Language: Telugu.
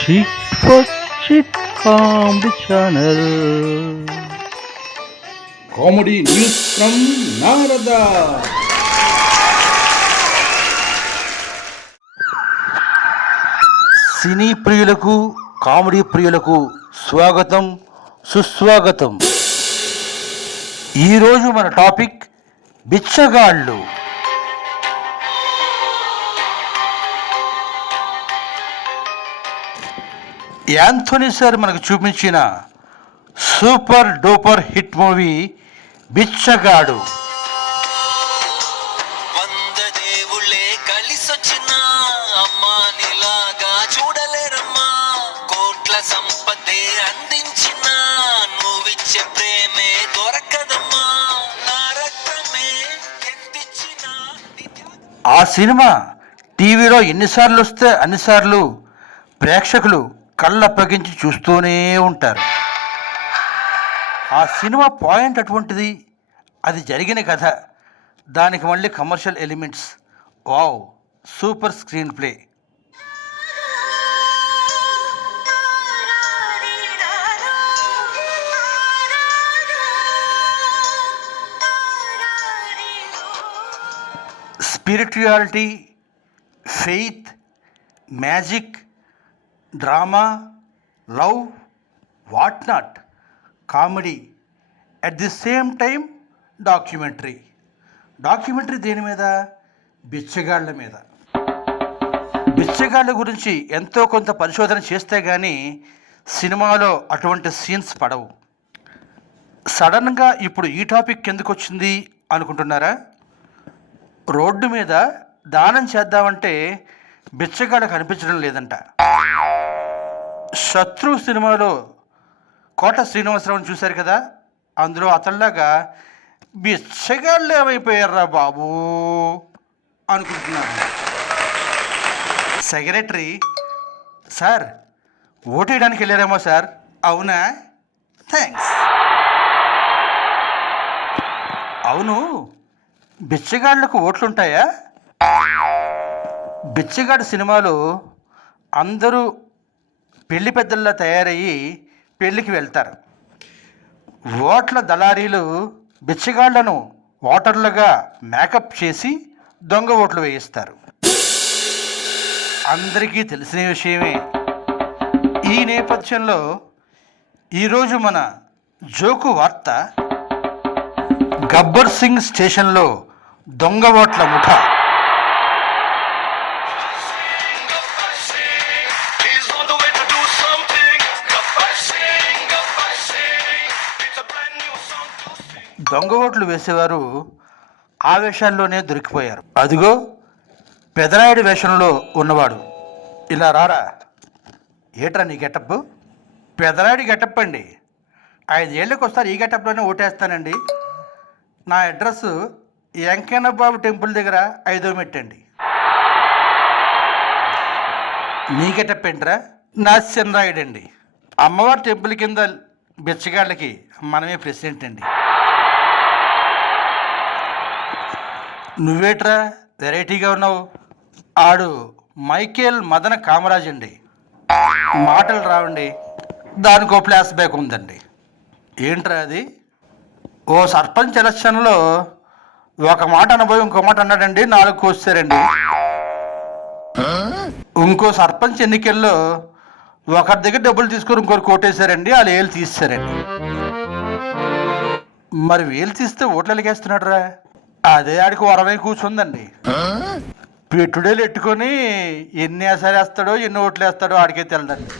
Chit for Chit Comedy Channel. Comedy news from Narada. సినీ ప్రియులకు కామెడీ ప్రియులకు స్వాగతం సుస్వాగతం. ఈరోజు మన టాపిక్ బిచ్చగాళ్ళు. యాంథోనీ సార్ మనకు చూపించిన సూపర్ డూపర్ హిట్ మూవీ బిచ్చగాడు. ఆ సినిమా టీవీలో ఎన్నిసార్లు వస్తే అన్నిసార్లు ప్రేక్షకులు కళ్ళప్పగించి చూస్తూనే ఉంటారు. ఆ సినిమా పాయింట్ అటువంటిది, అది జరిగిన కథ, దానికి మళ్ళీ commercial elements. Wow, super screen play. Spirituality, faith, magic, drama, love, what not, comedy, at the same time documentary. దేని మీద? బిచ్చగాళ్ళ మీద. బిచ్చగాళ్ళ గురించి ఎంతో కొంత పరిశోధన చేస్తే కానీ సినిమాలో అటువంటి సీన్స్ పడవు. సడన్గా ఇప్పుడు ఈ టాపిక్ ఎందుకు వచ్చింది అనుకుంటున్నారా? రోడ్డు మీద దానం చేద్దామంటే బిచ్చగాళ్ళ కనిపించడం లేదంట. శత్రు సినిమాలో కోట శ్రీనివాసరావుని చూశారు కదా, అందులో అతనిలాగా బిచ్చగాళ్ళు ఏమైపోయారా బాబు అనుకుంటున్నారు. సెక్రటరీ సార్ ఓటేయడానికి వెళ్ళారేమో సార్. అవునా, థ్యాంక్స్. అవును, బిచ్చగాళ్లకు ఓట్లుంటాయా? బిచ్చగాడు సినిమాలో అందరూ పెళ్లి పెద్దల్లా తయారయ్యి పెళ్ళికి వెళ్తారు. ఓట్ల దళారీలు బిచ్చగాళ్లను ఓటర్లుగా మేకప్ చేసి దొంగ ఓట్లు వేయిస్తారు. అందరికీ తెలిసిన విషయమే. ఈ నేపథ్యంలో ఈరోజు మన జోకు వార్త, గబ్బర్ సింగ్ స్టేషన్లో దొంగ ఓట్ల ముఠ. దొంగ ఓట్లు వేసేవారు ఆవేశాల్లోనే దొరికిపోయారు. అదిగో పెదరాయుడు వేషంలో ఉన్నవాడు. ఇలా రారా. ఏట్రా నీ గెటప్? పెదరాయుడు గెటప్ అండి. 5 ఏళ్ళకి వస్తారు ఈ గెటప్లోనే ఓటేస్తానండి. నా అడ్రస్ వెంకన్న బాబు టెంపుల్ దగ్గర 5వ మెట్టండి. నీ గెటప్ ఏంట్రా? నా చిన్నరాయుడు అండి. అమ్మవారి టెంపుల్ కింద బిచ్చగాళ్ళకి మనమే ప్రెసిడెంట్ అండి. నువ్వేట్రా వెరైటీగా ఉన్నావు? ఆడు మైకేల్ మదన కామరాజ్ అండి. మాటలు రావండి, దానికో ఫ్లాష్ బ్యాక్ ఉందండి. ఏంట్రా అది? ఓ సర్పంచ్ ఎలక్షన్లో ఒక మాట అనబోయి ఇంకో మాట అన్నాడండి, 4 కోసారండి. ఇంకో సర్పంచ్ ఎన్నికల్లో ఒకరి దగ్గర డబ్బులు తీసుకొని ఇంకొకరు కోటేశారండి, వాళ్ళు వేలు తీస్తారండి. మరి వేలు తీస్తే ఓట్లకి వేస్తున్నాడు రా. అదే ఆడికి వరమై కూర్చుందండి. పెట్టుడేలు ఎట్టుకొని ఎన్ని వేసాలు వేస్తాడో ఎన్ని ఓట్లు వేస్తాడో ఆడికే తెలదండి.